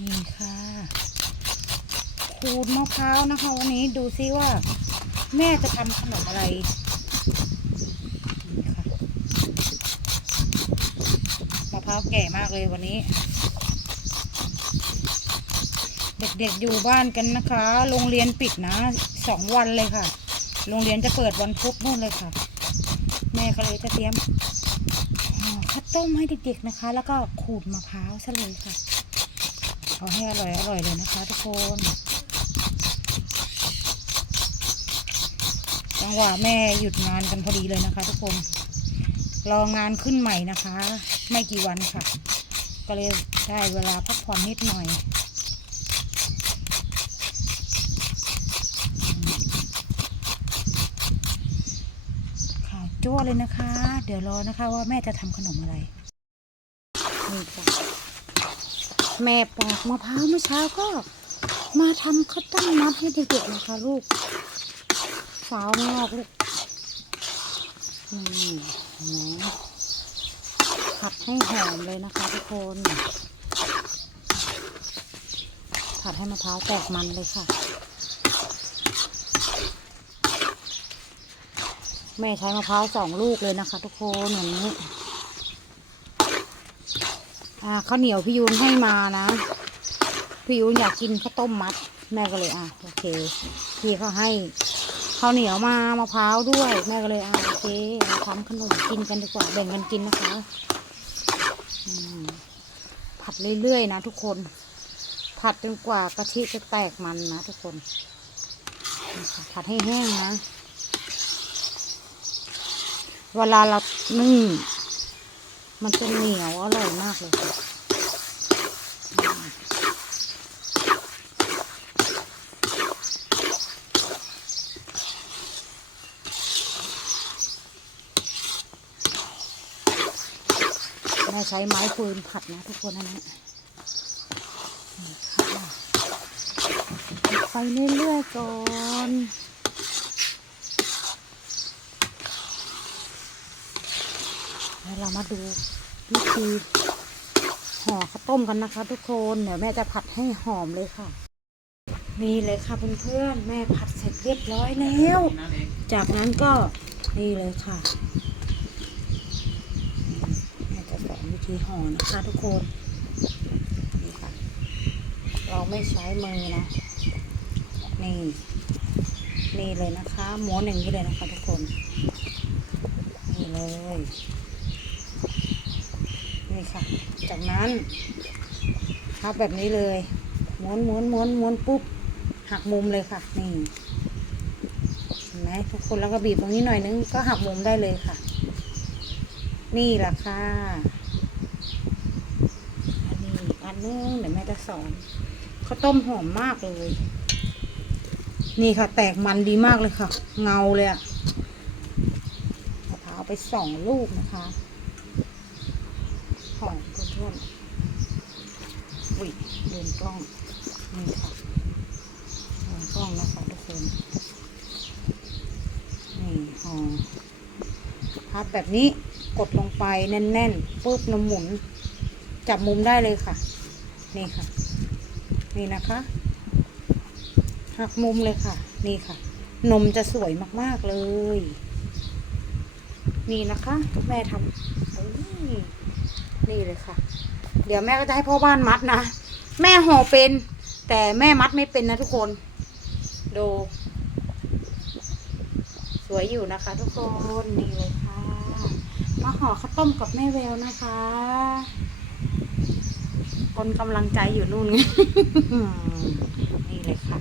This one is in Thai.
นี่ค่ะขูดมะพร้าวนะคะ วันนี้ดูซิว่า แม่จะทำขนมอะไรนี่ค่ะมะพร้าวแก่มากเลยวันนี้ เด็กๆอยู่บ้านกันนะคะ โรงเรียนปิดนะสองวันเลยค่ะ โรงเรียนจะเปิดวันพุธนู่นเลยค่ะ แม่ก็เลยจะเตรียมข้าวต้มให้เด็กๆนะคะ แล้วก็ขูดมะพร้าวซะเลยค่ะ เอาให้อร่อยอร่อยเลยนะคะทุกคนจังหวะแม่หยุดงานกันพอดีเลยนะคะ ทุกคนรองานขึ้นใหม่นะคะ ไม่กี่วันค่ะ ก็เลยได้เวลาพักผ่อนนิดหน่อยค่ะจ้วเลยนะคะ เดี๋ยวรอนะคะว่าแม่จะทำขนมอะไรนี่ค่ะ แม่ปอกมะพร้าวเมื่อเช้าก็ มาทำข้าวต้มมัดให้เด็กๆนะคะลูกสาวงอกลูกนี่นไหมผัดให้หอมเลยนะคะทุกคน ผัดให้มะพร้าวแตกมันเลยค่ะ แม่ใช้มะพร้าวสองลูกเลยนะคะทุกคนอย่างนี้ อ่าข้าวเหนียวพี่ยูนให้มานะพี่ยูนอยากกินข้าวต้มมัด แม่ก็เลยอะโอเคพี่เขาให้ข้าวเหนียวมามะพร้าวด้วย แม่ก็เลยอะโอเคเราทำขนมกินกันดีกว่าแบ่งกันกินนะคะผัดเรื่อยๆนะทุกคน ผัดจนกว่ากะทิจะแตกมันนะทุกคนผัดให้แห้งนะ เวลาเรานึ่ง มันจะเหนียวอร่อยมากเลยค่ะแม่ใช้ไม้ฟืนผัดนะทุกคนนะเนี่ยนี่ค่ะไปเรื่อยๆก่อน แล้ว เรามาดูวิธีห่อข้าวต้มกันนะคะ ทุกคนเดี๋ยวแม่จะผัดให้หอมเลยค่ะ นี่เลยค่ะเพื่อนๆแม่ผัดเสร็จเรียบร้อยแล้ว จากนั้นก็นี่เลยค่ะแม่จะสอนวิธีห่อนะคะ ทุกคนนี่ค่ะ เราไม่ใช้มือนะนี่นี่เลยนะคะม้วนอย่างนี้เลยนะคะ ทุกคน นี่เลย นี่ค่ะ จากนั้นพับแบบนี้เลยม้วนม้วนม้วนม้วนปุ๊บหักมุมเลยค่ะ นี่เห็นไหมทุกคนแล้วก็บีบตรงนี้หน่อยนึงก็หักมุมได้เลยค่ะ นี่แหละค่ะอันนี้อันนึงเดี๋ยวแม่จะสอนข้าวต้มหอมมากเลย นี่ค่ะ แตกมันดีมากเลยค่ะ เงาเลยอะมะพร้าวไปสองลูกนะคะ หอมเพื่อนๆอุ้ยเดินกล้องนี่ค่ะเดินกล้องนะคะทุกคน นี่หอพับแบบนี้กดลงไปแน่นๆปุ๊บนมหมุน จับมุมได้เลยค่ะ นี่ค่ะ นี่นะคะหักมุมเลยค่ะ นี่ค่ะ นมจะสวยมากๆเลย นี่นะคะ แม่ทำ นี่เลยค่ะ เดี๋ยวแม่ก็จะให้พ่อบ้านมัดนะ แม่ห่อเป็น แต่แม่มัดไม่เป็นนะทุกคน ดู สวยอยู่นะคะ ทุกคนนี่เลยค่ะ มาห่อข้าวต้มกับแม่แววนะคะ คนกำลังใจอยู่นู่นไงนี่เลยค่ะ